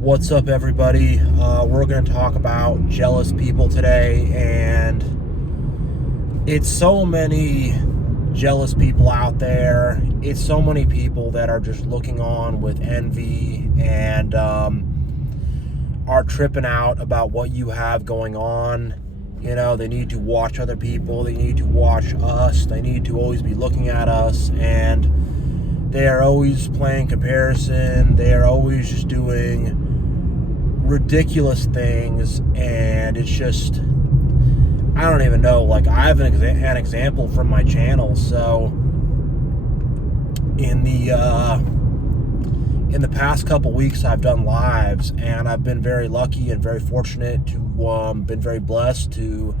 What's up, everybody? We're going to talk about jealous people today, and it's so many jealous people out there. It's so many people that are just looking on with envy and are tripping out about what you have going on. You know, they need to watch other people. They need to watch us. They need to always be looking at us, and they are always playing comparison. They are always just doing ridiculous things, and it's just, I don't even know. Like, I have an example from my channel. So in the past couple weeks, I've done lives, and I've been very lucky and very fortunate to been very blessed to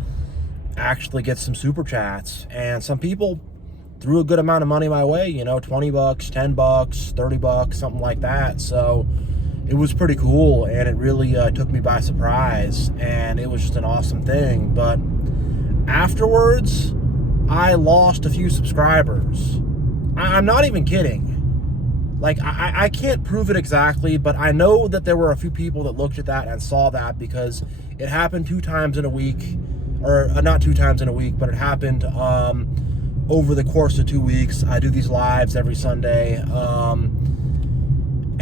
actually get some super chats, and some people threw a good amount of money my way, you know, $20, $10, $30, something like that. So it was pretty cool, and it really took me by surprise, and it was just an awesome thing. But afterwards, I lost a few subscribers. I'm not even kidding. Like, I can't prove it exactly, but I know that there were a few people that looked at that and saw that, because it happened 2 times in a week, or not 2 times in a week, but it happened over the course of 2 weeks. I do these lives every Sunday,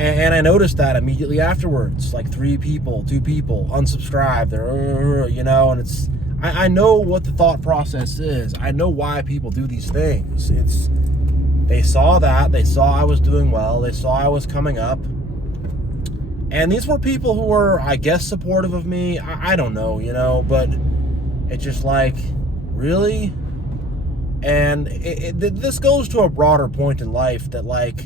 and I noticed that immediately afterwards, like 3 people, 2 people unsubscribed. They're, you know, and it's, I know what the thought process is. I know why people do these things. They saw that, they saw I was doing well, they saw I was coming up. And these were people who were, I guess, supportive of me. I don't know, you know, but it's just like, really? And this goes to a broader point in life, that, like,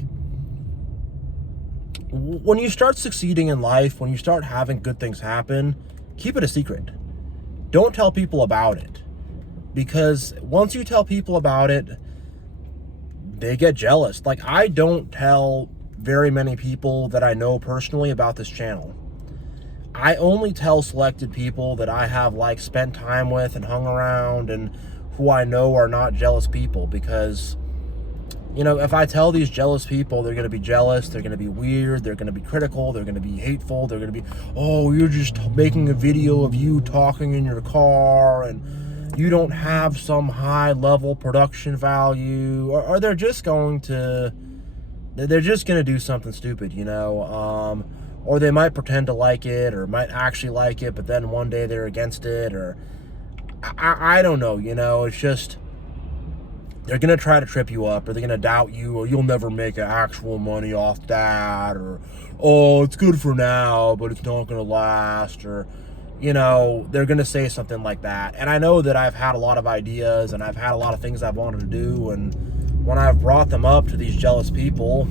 when you start succeeding in life, when you start having good things happen, keep it a secret. Don't tell people about it. Because once you tell people about it, they get jealous. Like, I don't tell very many people that I know personally about this channel. I only tell selected people that I have, like, spent time with and hung around, and who I know are not jealous people. Because, you know, if I tell these jealous people, they're going to be jealous, they're going to be weird, they're going to be critical, they're going to be hateful, they're going to be, oh, you're just making a video of you talking in your car, and you don't have some high-level production value, or they're just going to do something stupid, you know, or they might pretend to like it, or might actually like it, but then one day they're against it, or I don't know, you know. It's just, they're going to try to trip you up, or they're going to doubt you, or you'll never make actual money off that, or, oh, it's good for now, but it's not going to last, or, you know, they're going to say something like that. And I know that I've had a lot of ideas, and I've had a lot of things I've wanted to do, and when I've brought them up to these jealous people,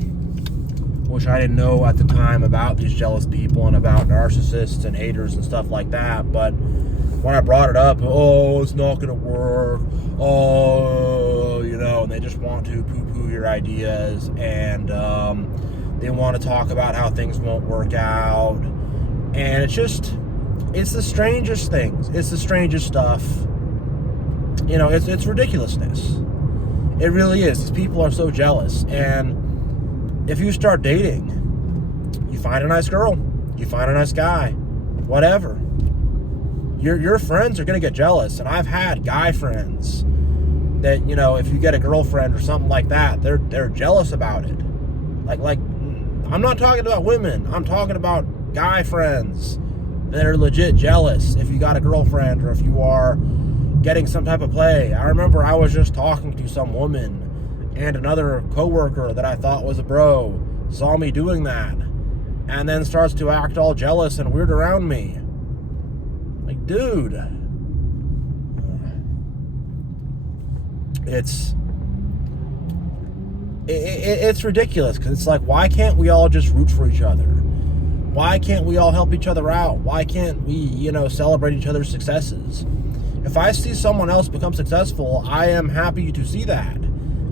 which I didn't know at the time about these jealous people and about narcissists and haters and stuff like that, but when I brought it up, oh, it's not going to work, oh, you know, and they just want to poo-poo your ideas, and they want to talk about how things won't work out, and it's just, it's the strangest things. It's the strangest stuff. You know, it's ridiculousness. It really is. These people are so jealous. And if you start dating, you find a nice girl, you find a nice guy, whatever, your friends are going to get jealous. And I've had guy friends that, you know, if you get a girlfriend or something like that, they're jealous about it. Like I'm not talking about women. I'm talking about guy friends that are legit jealous if you got a girlfriend, or if you are getting some type of play. I remember I was just talking to some woman, and another coworker that I thought was a bro saw me doing that, and then starts to act all jealous and weird around me. Like, dude, it's ridiculous, because it's like, why can't we all just root for each other? Why can't we all help each other out? Why can't we, you know, celebrate each other's successes? If I see someone else become successful, I am happy to see that.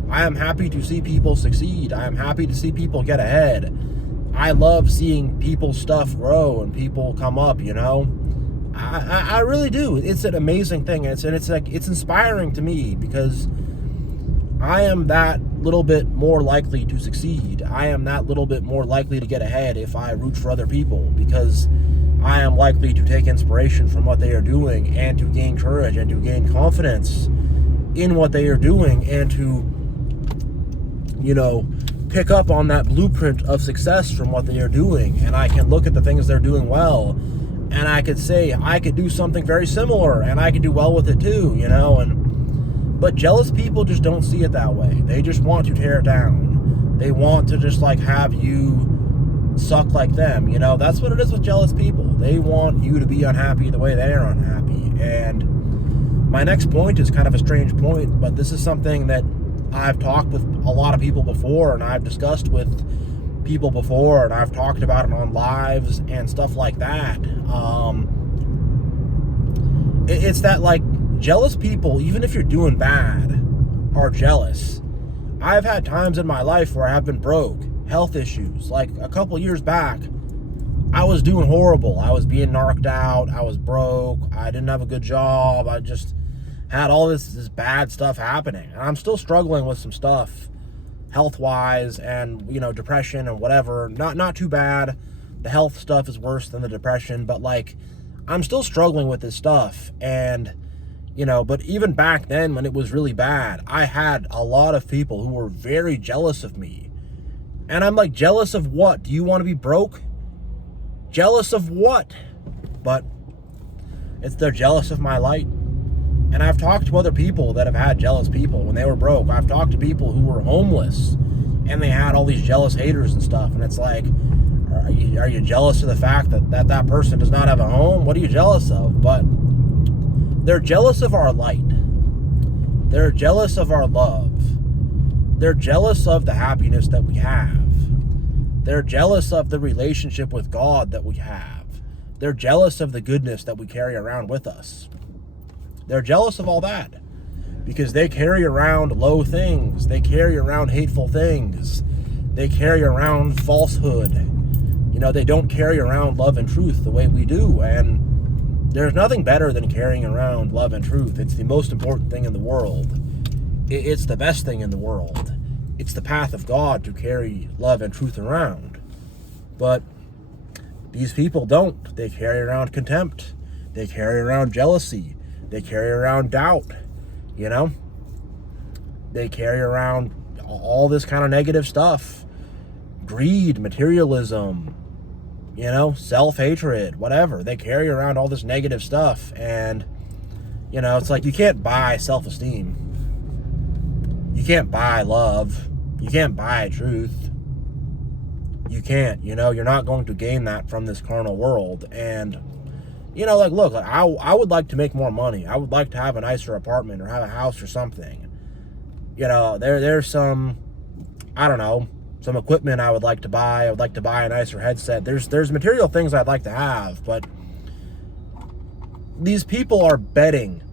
I am happy to see people succeed. I am happy to see people get ahead. I love seeing people's stuff grow and people come up, you know? I really do. It's an amazing thing. It's inspiring to me, because I am that little bit more likely to succeed. I am that little bit more likely to get ahead if I root for other people, because I am likely to take inspiration from what they are doing and to gain courage and to gain confidence in what they are doing and to, pick up on that blueprint of success from what they are doing. And I can look at the things they're doing well, and I could say I could do something very similar and I could do well with it too, but jealous people just don't see it that way. They just want to tear it down. They want to just have you suck like them. That's what it is with jealous people. They want you to be unhappy the way they are unhappy. And my next point is kind of a strange point, but this is something that I've talked with a lot of people before, and I've discussed with people before, and I've talked about it on lives and stuff like that. It's that jealous people, even if you're doing bad, are jealous. I've had times in my life where I've been broke, health issues. Like a couple years back, I was doing horrible. I was being narked out. I was broke. I didn't have a good job. I just had all this bad stuff happening. And I'm still struggling with some stuff health-wise and, depression and whatever. Not too bad. The health stuff is worse than the depression, but I'm still struggling with this stuff. And, but even back then when it was really bad, I had a lot of people who were very jealous of me. And I'm like, jealous of what? Do you want to be broke? Jealous of what? But they're jealous of my light. And I've talked to other people that have had jealous people when they were broke. I've talked to people who were homeless and they had all these jealous haters and stuff. And it's like, are you jealous of the fact that person does not have a home? What are you jealous of? But they're jealous of our light. They're jealous of our love. They're jealous of the happiness that we have. They're jealous of the relationship with God that we have. They're jealous of the goodness that we carry around with us. They're jealous of all that because they carry around low things. They carry around hateful things. They carry around falsehood. They don't carry around love and truth the way we do. And there's nothing better than carrying around love and truth. It's the most important thing in the world. It's the best thing in the world. It's the path of God to carry love and truth around. But these people don't. They carry around contempt. They carry around jealousy. They carry around doubt, They carry around all this kind of negative stuff. Greed, materialism, self-hatred, whatever. They carry around all this negative stuff. And, it's like you can't buy self-esteem. You can't buy love. You can't buy truth. You can't, you're not going to gain that from this carnal world. And look, I would like to make more money. I would like to have a nicer apartment or have a house or something. There's some, some equipment I would like to buy. I would like to buy a nicer headset. There's material things I'd like to have, but these people are betting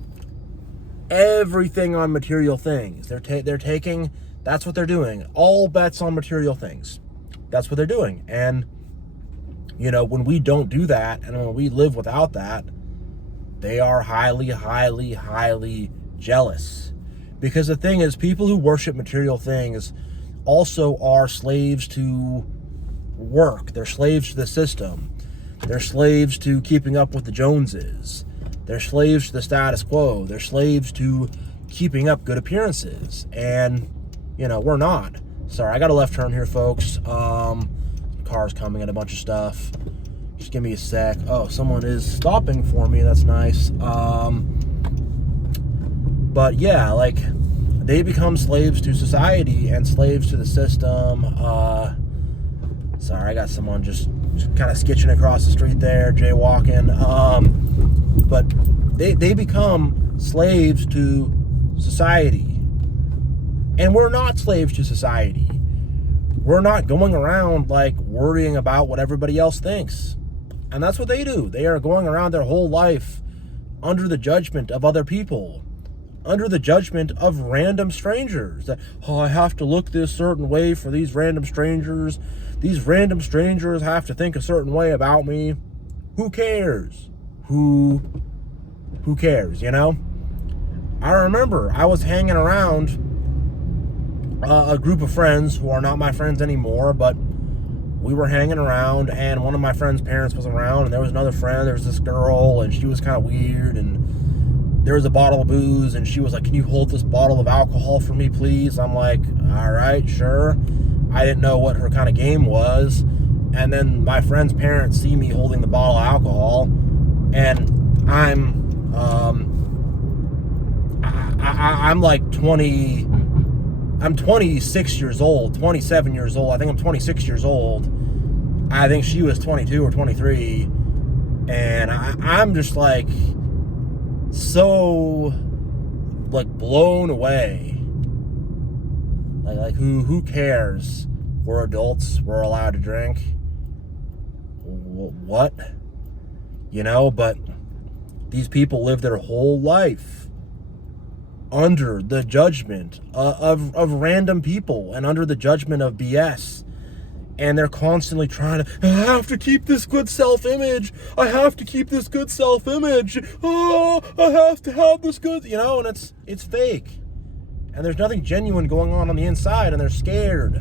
everything on material things. They're taking, that's what they're doing. All bets on material things. That's what they're doing. And when we don't do that and when we live without that, they are highly, highly, highly jealous. Because the thing is, people who worship material things also are slaves to work. They're slaves to the system. They're slaves to keeping up with the Joneses. They're slaves to the status quo. They're slaves to keeping up good appearances. And, we're not. Sorry, I got a left turn here, folks. Cars coming and a bunch of stuff. Just give me a sec. Oh, someone is stopping for me. That's nice. But yeah, they become slaves to society and slaves to the system. Sorry, I got someone just kind of skitching across the street there, jaywalking. But they become slaves to society. And we're not slaves to society. We're not going around worrying about what everybody else thinks. And that's what they do. They are going around their whole life under the judgment of other people, under the judgment of random strangers. That, I have to look this certain way for these random strangers. These random strangers have to think a certain way about me. Who cares? Who cares, I remember I was hanging around a group of friends who are not my friends anymore, but we were hanging around, and one of my friend's parents was around, and there was another friend. There was this girl, and she was kind of weird, and there was a bottle of booze, and she was like, "Can you hold this bottle of alcohol for me, please?" I'm like, "All right, sure." I didn't know what her kind of game was, and then my friend's parents see me holding the bottle of alcohol, and I'm like 20. I'm 26 years old, 27 years old. I think I'm 26 years old. I think she was 22 or 23. And I'm just like so like blown away. Like who cares? We're adults. We're allowed to drink. What? You know, but these people live their whole life under the judgment of random people and under the judgment of BS. And they're constantly trying to, I have to keep this good self-image. I have to keep this good self-image. Oh, I have to have this good, you know, and it's fake. And there's nothing genuine going on the inside, and they're scared.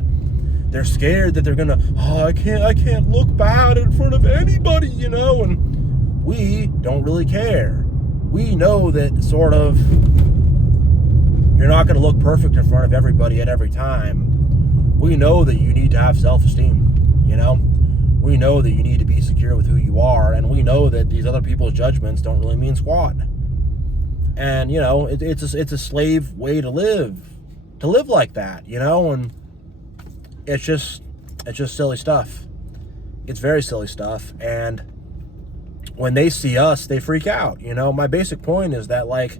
They're scared that they're gonna, I can't look bad in front of anybody, you know, and we don't really care. We know that sort of you're not going to look perfect in front of everybody at every time. We know that you need to have self-esteem, you know? We know that you need to be secure with who you are, and we know that these other people's judgments don't really mean squat. And, you know, it's a slave way to live like that, you know? And it's just silly stuff. It's very silly stuff, and when they see us, they freak out, you know? My basic point is that, like,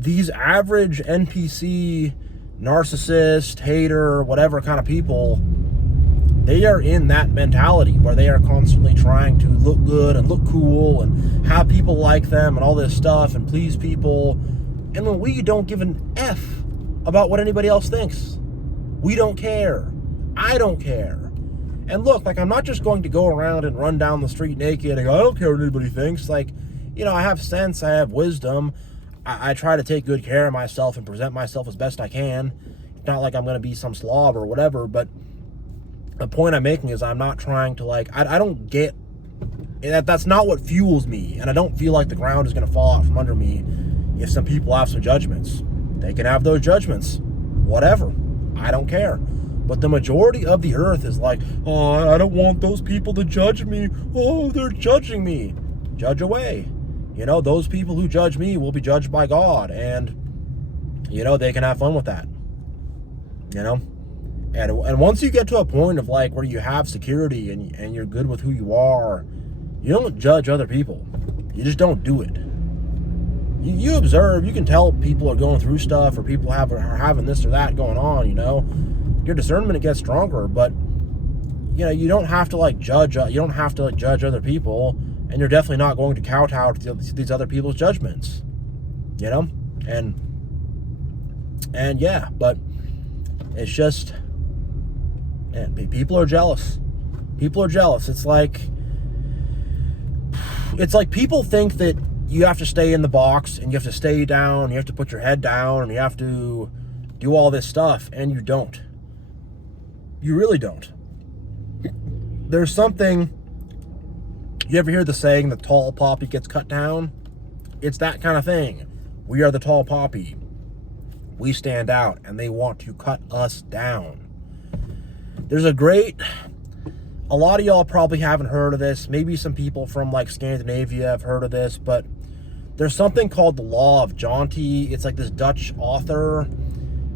these average NPC, narcissist, hater, whatever kind of people, they are in that mentality where they are constantly trying to look good and look cool and have people like them and all this stuff and please people. And when we don't give an F about what anybody else thinks, we don't care. I don't care. And look, like, I'm not just going to go around and run down the street naked and go, I don't care what anybody thinks. Like, you know, I have sense, I have wisdom. I try to take good care of myself and present myself as best I can. It's not like I'm going to be some slob or whatever, but the point I'm making is I'm not trying to, like, I don't get, that's not what fuels me, and I don't feel like the ground is going to fall out from under me if some people have some judgments. They can have those judgments. Whatever. I don't care. But the majority of the earth is like, oh, I don't want those people to judge me. Oh, they're judging me. Judge away. You know, those people who judge me will be judged by God, and, you know, they can have fun with that, you know? And once you get to a point of, like, where you have security and you're good with who you are, you don't judge other people. You just don't do it. You observe, you can tell people are going through stuff, or people are having this or that going on, you know? Your discernment gets stronger, but, you know, you don't have to, like, judge other people. And you're definitely not going to kowtow to these other people's judgments, you know? And yeah, but it's just, man, people are jealous. People are jealous. It's like people think that you have to stay in the box, and you have to stay down, you have to put your head down, and you have to do all this stuff, and you don't. You really don't. There's something. You ever hear the saying, the tall poppy gets cut down? It's that kind of thing. We are the tall poppy. We stand out, and they want to cut us down. There's a lot of y'all probably haven't heard of this. Maybe some people from, like, Scandinavia have heard of this, but there's something called the Law of Jaunty. It's like this Dutch author,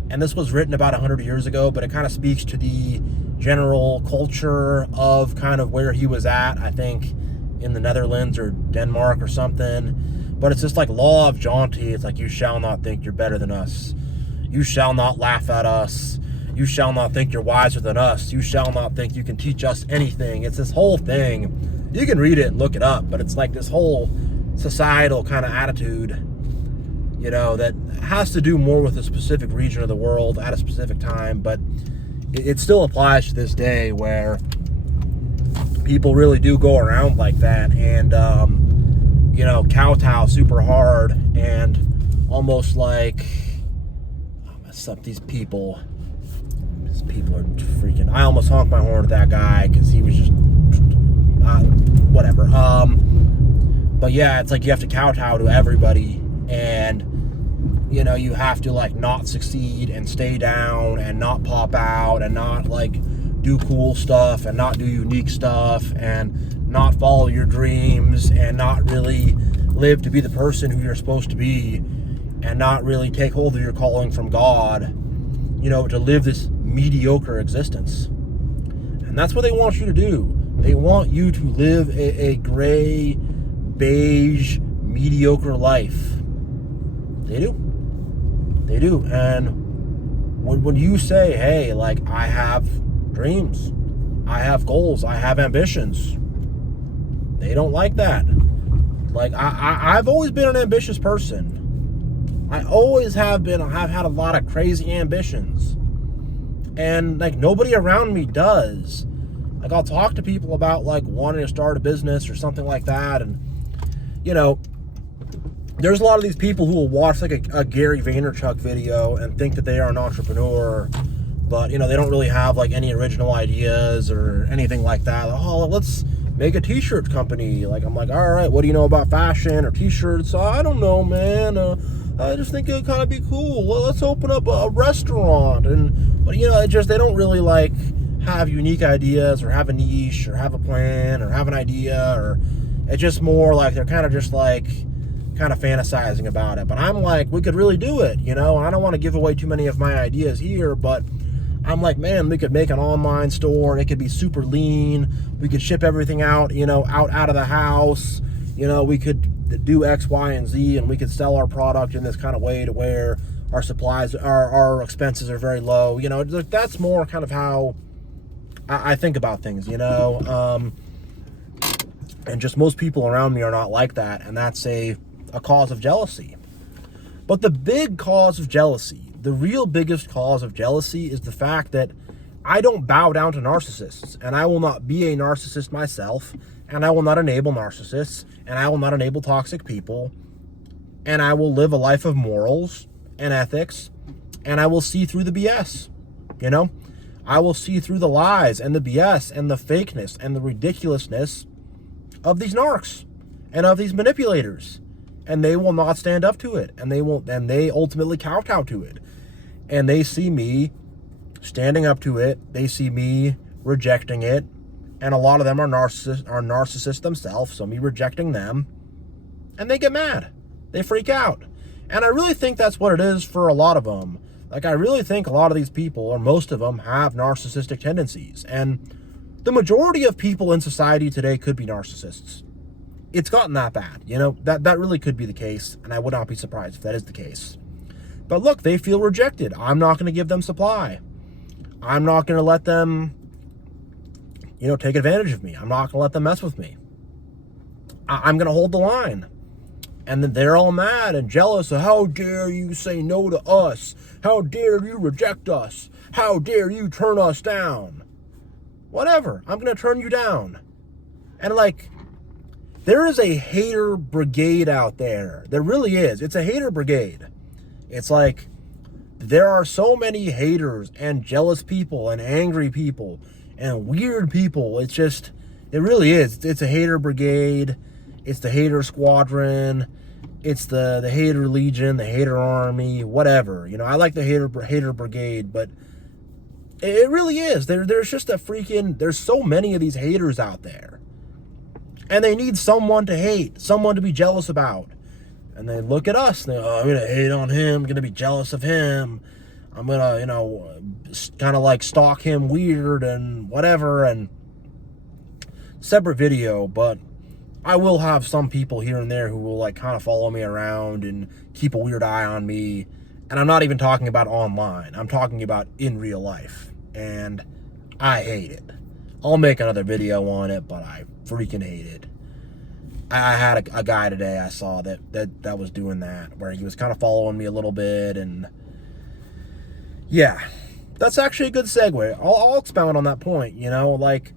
and this was written about 100 years ago, but it kind of speaks to the general culture of kind of where he was at, I think, in the Netherlands or Denmark or something. But it's just like law of jaunty. It's like, you shall not think you're better than us. You shall not laugh at us. You shall not think you're wiser than us. You shall not think you can teach us anything. It's this whole thing. You can read it and look it up, but it's like this whole societal kind of attitude, you know, that has to do more with a specific region of the world at a specific time, but it still applies to this day, where people really do go around like that and, you know, kowtow super hard and almost like, these people are freaking. I almost honked my horn at that guy because he was just whatever. But yeah, it's like you have to kowtow to everybody, and you know, you have to like not succeed and stay down and not pop out and not like do cool stuff and not do unique stuff and not follow your dreams and not really live to be the person who you're supposed to be and not really take hold of your calling from God, you know, to live this mediocre existence. And that's what they want you to do. They want you to live a gray, beige, mediocre life. They do. They do. And when you say, hey, like, I have dreams, I have goals, I have ambitions, they don't like that. Like, I've always been an ambitious person. I always have been. I've had a lot of crazy ambitions. And, like, nobody around me does. Like, I'll talk to people about, like, wanting to start a business or something like that. And, you know, there's a lot of these people who will watch, like, a Gary Vaynerchuk video and think that they are an entrepreneur. But, you know, they don't really have, like, any original ideas or anything like that. Like, oh, let's make a t-shirt company. Like, I'm like, all right, what do you know about fashion or t-shirts? I don't know, man. I just think it'd kind of be cool. Well, let's open up a restaurant. But, you know, it just, they don't really, like, have unique ideas or have a niche or have a plan or have an idea, or it's just more like they're kind of just, like, kind of fantasizing about it. But I'm like, we could really do it, you know? And I don't want to give away too many of my ideas here, but I'm like, man, we could make an online store. It could be super lean. We could ship everything out, you know, out of the house. You know, we could do X, Y, and Z, and we could sell our product in this kind of way to where our supplies, our expenses are very low. You know, that's more kind of how I think about things, you know. And just most people around me are not like that, and that's a cause of jealousy. But the big cause of jealousy, the real biggest cause of jealousy, is the fact that I don't bow down to narcissists, and I will not be a narcissist myself, and I will not enable narcissists, and I will not enable toxic people, and I will live a life of morals and ethics, and I will see through the BS, you know? I will see through the lies and the BS and the fakeness and the ridiculousness of these narcs and of these manipulators, and they will not stand up to it, and they ultimately kowtow to it, and they see me standing up to it, they see me rejecting it, and a lot of them are narcissists themselves, so me rejecting them, and they get mad, they freak out. And I really think that's what it is for a lot of them. Like, I really think a lot of these people, or most of them, have narcissistic tendencies, and the majority of people in society today could be narcissists. It's gotten that bad, you know, that really could be the case, and I would not be surprised if that is the case. But look, they feel rejected. I'm not going to give them supply. I'm not going to let them, you know, take advantage of me. I'm not going to let them mess with me. I'm going to hold the line. And then they're all mad and jealous of, how dare you say no to us? How dare you reject us? How dare you turn us down? Whatever. I'm going to turn you down. And, like, there is a hater brigade out there. There really is. It's a hater brigade. It's like, there are so many haters and jealous people and angry people and weird people. It's just, it really is. It's a hater brigade. It's the hater squadron. It's the hater legion, the hater army, whatever. You know, I like the hater brigade, but it really is. There's just there's so many of these haters out there. And they need someone to hate, someone to be jealous about. And they look at us and they, oh, I'm going to hate on him, I'm going to be jealous of him. I'm going to, you know, kind of like stalk him weird and whatever. And separate video, but I will have some people here and there who will, like, kind of follow me around and keep a weird eye on me. And I'm not even talking about online. I'm talking about in real life. And I hate it. I'll make another video on it, but I freaking hate it. I had a guy today I saw that was doing that, where he was kind of following me a little bit, and yeah, that's actually a good segue. I'll expound on that point, you know, like,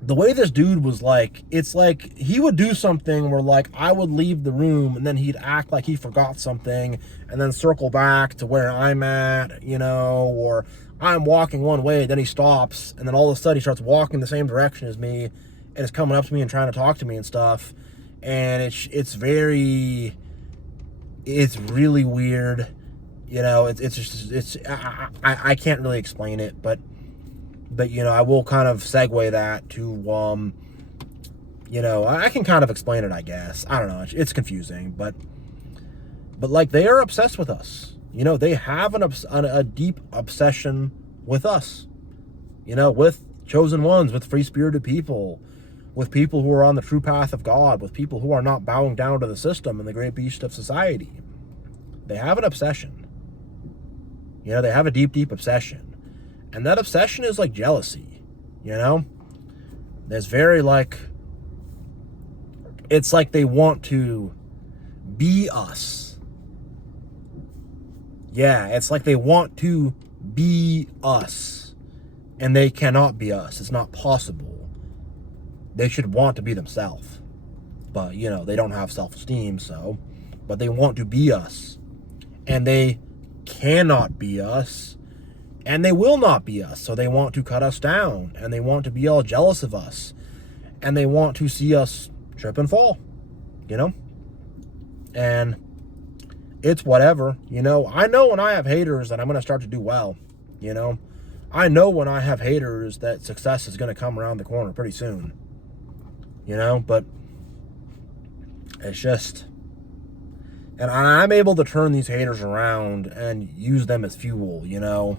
the way this dude was like, it's like he would do something where like I would leave the room and then he'd act like he forgot something and then circle back to where I'm at, you know, or I'm walking one way, then he stops, and then all of a sudden he starts walking the same direction as me and is coming up to me and trying to talk to me and stuff. And it's really weird, you know. I can't really explain it, but you know, I will kind of segue that to you know, I can kind of explain it, I guess. I don't know, it's confusing, but like they are obsessed with us. You know, they have a deep obsession with us, you know, with chosen ones, with free-spirited people, with people who are on the true path of God, with people who are not bowing down to the system and the great beast of society. They have an obsession. You know, they have a deep, deep obsession. And that obsession is like jealousy, you know? There's very like, it's like they want to be us. Yeah, it's like they want to be us. And they cannot be us. It's not possible. They should want to be themselves. But, you know, they don't have self-esteem, so. But they want to be us. And they cannot be us. And they will not be us. So they want to cut us down. And they want to be all jealous of us. And they want to see us trip and fall. You know? And it's whatever. You know, I know when I have haters that I'm going to start to do well. You know? I know when I have haters that success is going to come around the corner pretty soon. You know? But it's just... And I'm able to turn these haters around and use them as fuel, you know?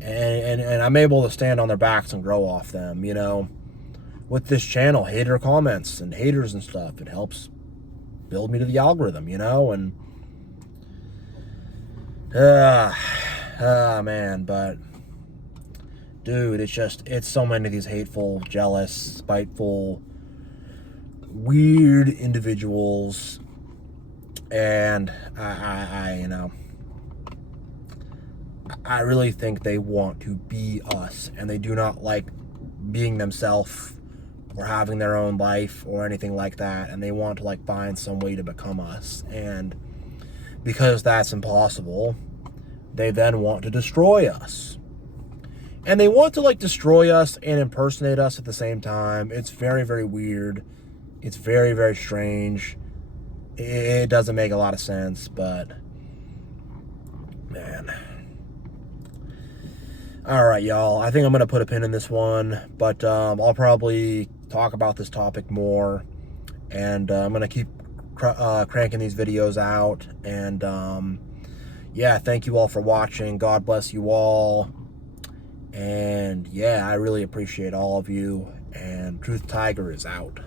And I'm able to stand on their backs and grow off them, you know? With this channel, hater comments and haters and stuff, it helps build me to the algorithm, you know? And, man, but, dude, it's so many of these hateful, jealous, spiteful, weird individuals. And I you know, I really think they want to be us, and they do not like being themselves or having their own life or anything like that, and they want to like find some way to become us. And because that's impossible, they then want to destroy us. And they want to like destroy us and impersonate us at the same time. It's very, very weird. It's very, very strange. It doesn't make a lot of sense, but man. All right, y'all. I think I'm going to put a pin in this one, but I'll probably talk about this topic more, and I'm going to keep cranking these videos out. And yeah, thank you all for watching. God bless you all. And yeah, I really appreciate all of you. And Truth Tiger is out.